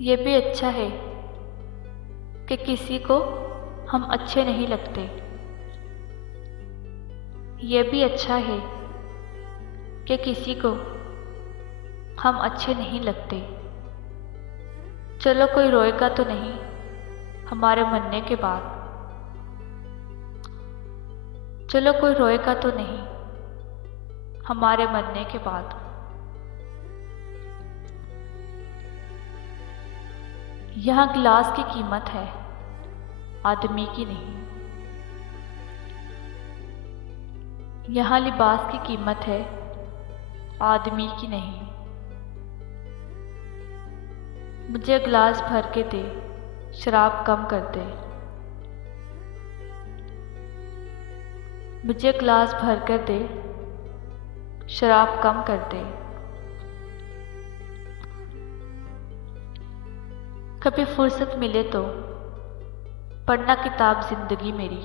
ये भी अच्छा है कि किसी को हम अच्छे नहीं लगते। ये भी अच्छा है कि किसी को हम अच्छे नहीं लगते। चलो कोई रोएगा तो नहीं हमारे मरने के बाद। चलो कोई रोएगा तो नहीं हमारे मरने के बाद। यहाँ गिलास की कीमत है, आदमी की नहीं। यहाँ लिबास की कीमत है, आदमी की नहीं। मुझे गिलास भर के दे, शराब कम कर दे। मुझे गिलास भर कर दे, शराब कम कर दे। कभी फुर्सत मिले तो पढ़ना किताब जिंदगी मेरी।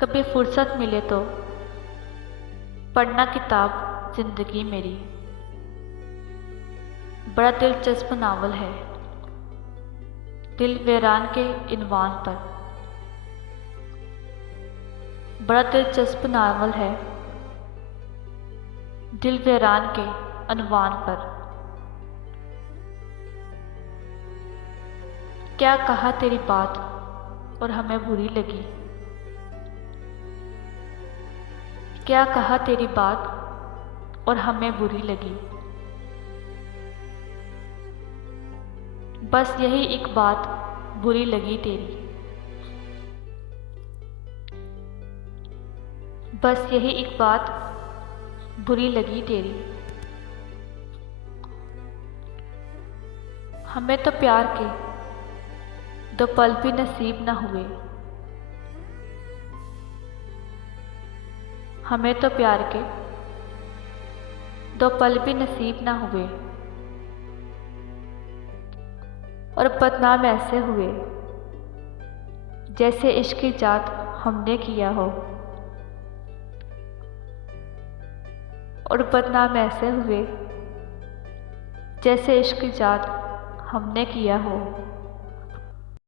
कभी फुर्सत मिले तो पढ़ना किताब जिंदगी मेरी। बड़ा दिलचस्प नावल है, दिल वीरान के इन्वान पर। बड़ा दिलचस्प नावल है, दिल वीरान के अनवान पर। क्या कहा तेरी बात और हमें बुरी लगी। क्या कहा तेरी बात और हमें बुरी लगी। बस यही एक बात बुरी लगी तेरी। बस यही एक बात बुरी लगी तेरी। हमें तो प्यार के दो पल भी नसीब न हुए। हमें तो प्यार के दो पल भी नसीब न हुए। और बदनाम ऐसे हुए जैसे इश्क की जात हमने किया हो। और बदनाम ऐसे हुए जैसे इश्क की जात हमने किया हो।